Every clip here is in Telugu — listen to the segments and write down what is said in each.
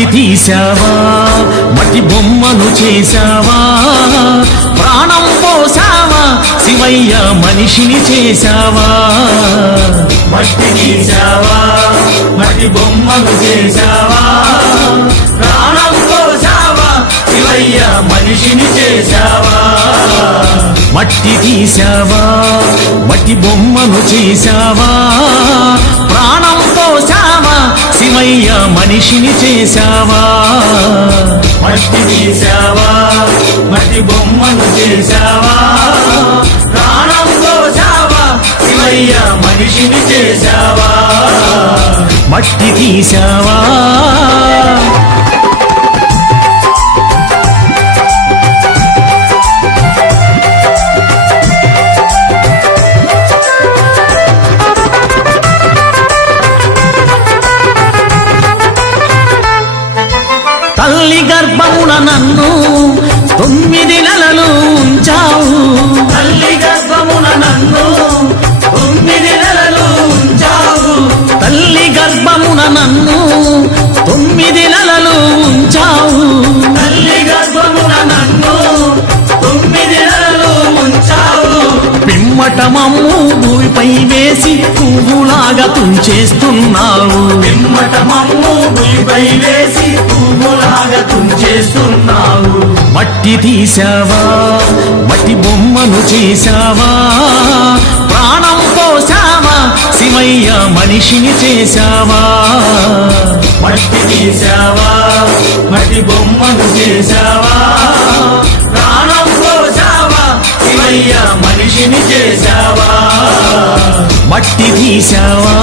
మట్టి తీసావా మట్టి బొమ్మను చేశావా ప్రాణం పోసావా శివయ్య మనిషిని చేశావా మట్టి తీసావా మట్టి బొమ్మను చేశావా ప్రాణం పోసావా శివయ్య మనిషిని చేశావా మట్టి తీసావా మట్టి బొమ్మను చేశావా ప్రాణం పోసావా శివయ్య మనిషిని చేశావా మట్టి తీసావా మట్టి బొమ్మను చేశావా ప్రాణం పోసావా శివయ్య మనిషిని చేశావా మట్టి తీసావా తల్లి గర్భమున నన్ను 9 నెలలు ఉంచావు తల్లి గర్భమున నన్ను 9 నెలలు ఉంచావు తల్లి గర్భమున నన్ను 9 నెలలు ఉంచావు తల్లి గర్భమున నన్ను 9 నెలలు ఉంచావు పిమ్మట మమ్ము భూమిపై వేసి పువ్వులాగా తుంచేస్తున్నావు పిమ్మట మమ్ము భూమిపై వేసి పువ్వులాగా తుంచేస్తున్నావు మట్టి తీసావా మట్టి బొమ్మను చేశావా ప్రాణం పోసావా శివయ్య మనిషిని చేశావా మట్టి తీసావా మట్టి బొమ్మను చేశావా ప్రాణం పోసావా శివయ్య మనిషిని చేశావా మట్టి తీసావా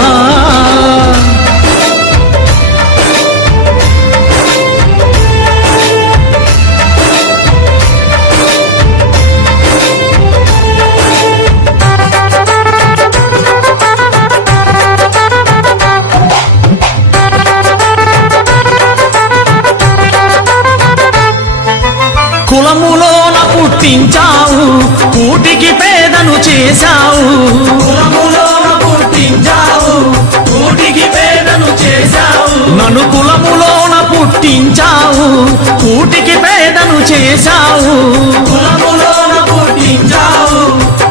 కులములోన పుట్టించావు కూటికి పేదను చేశావు కులములోన పుట్టించావు కూటికి పేదను చేశావు నన్ను కులములోన పుట్టించావు కూటికి పేదను చేశావు కులములోన పుట్టించావు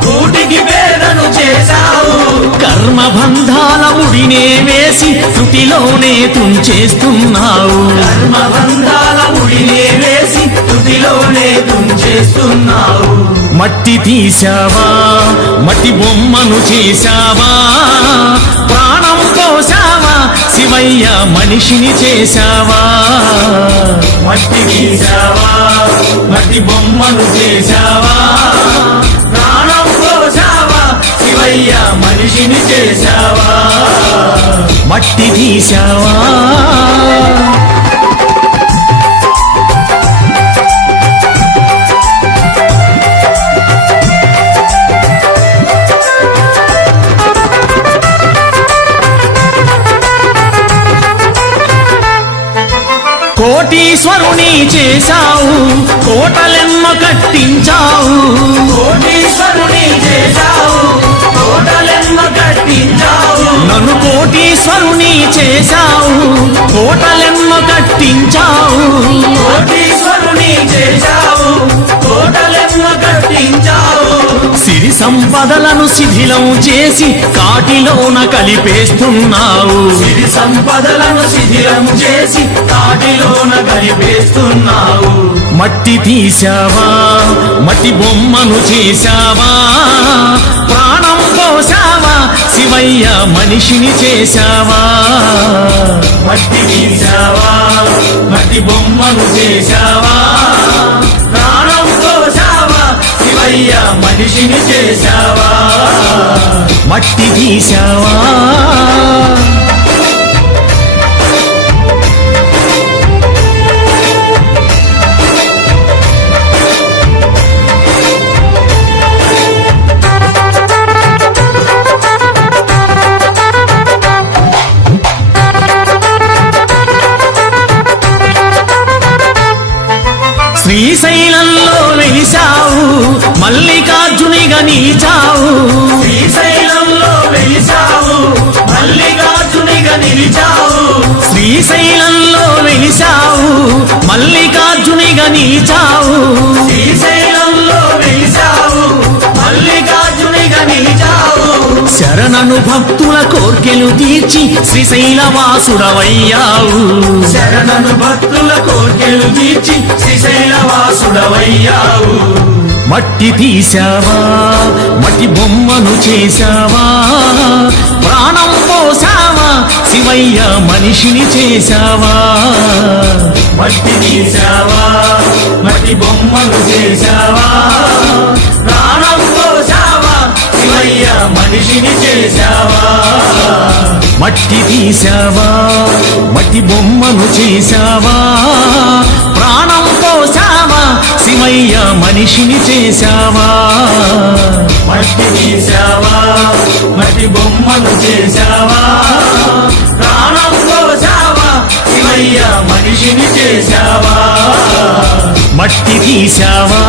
కూటికి పేదను చేశావు కర్మబంధాల ముడినే వేసి తుటిలోనే తుంచేస్తున్నావు కర్మబంధాల ముడినే వేసి తుటిలోనే తుంచేస్తున్నావు మట్టి తీసావా మట్టి బొమ్మను చేశావా ప్రాణం పోసావా శివయ్య మనిషిని చేశావా మట్టి తీసావా మట్టి బొమ్మను చేశావా ప్రాణం పోసావా శివయ్య మనిషిని చేశావా మట్టి తీసావా కోటీశ్వరుని చేశావు కోటలెన్నో కట్టించావు కోటీశ్వరుని చేశావు కోటలెన్నో కట్టించావు నన్ను కోటీశ్వరుని చేశావు కోటలెన్నో కట్టించావు కోటీశ్వరుని చేశావు కోటలెన్నో కట్టించావు సిరి సంపదలను శిథిలం చేసి కాటిలోన కలిపేస్తున్నావు సిరి సంపదలను శిథిలం చేసి కాటిలోన కలిపేస్తున్నావు మట్టి తీసావా మట్టి బొమ్మను చేశావా ప్రాణం పోసావా శివయ్య మనిషిని చేశావా మట్టి తీసావా మట్టి బొమ్మను చేశావా ప్రాణం పోసావా శివయ్య మనిషిని చేశావా మట్టి తీసావా శ్రీశైలంలో వెలిసావు మల్లికార్జునిగా నిలిచావు శ్రీశైలంలో వెలిసావు మల్లికార్జునిగా నిలిచావు శ్రీశైలంలో వెలిసావు నీ చావు శ్రీశైలంలో వెలిసావు మల్లికార్జునిగా నీ చావు శరణను భక్తుల కోర్కెలు తీర్చి శ్రీశైలవాసుడవయ్యావు శరణను భక్తుల కోర్కెలు తీర్చి శ్రీశైలవాసుడవయ్యావు మట్టి తీశావా మట్టి బొమ్మను చేశావా ప్రాణం పోసావా శివయ్య మనిషిని చేశావా మట్టి తీశావా మట్టి బొమ్మను చేశావా ప్రాణం పోసావా శివయ్య మనిషిని చేశావా మట్టి తీశావా మట్టి బొమ్మను చేశావా ప్రాణం పోసావా శివయ్య మనిషిని చేశావా మట్టి తీశావా మట్టి బొమ్మను చేశావా ప్రాణం పోసావా శివయ్య మనిషిని చేశావా మట్టి తీశావా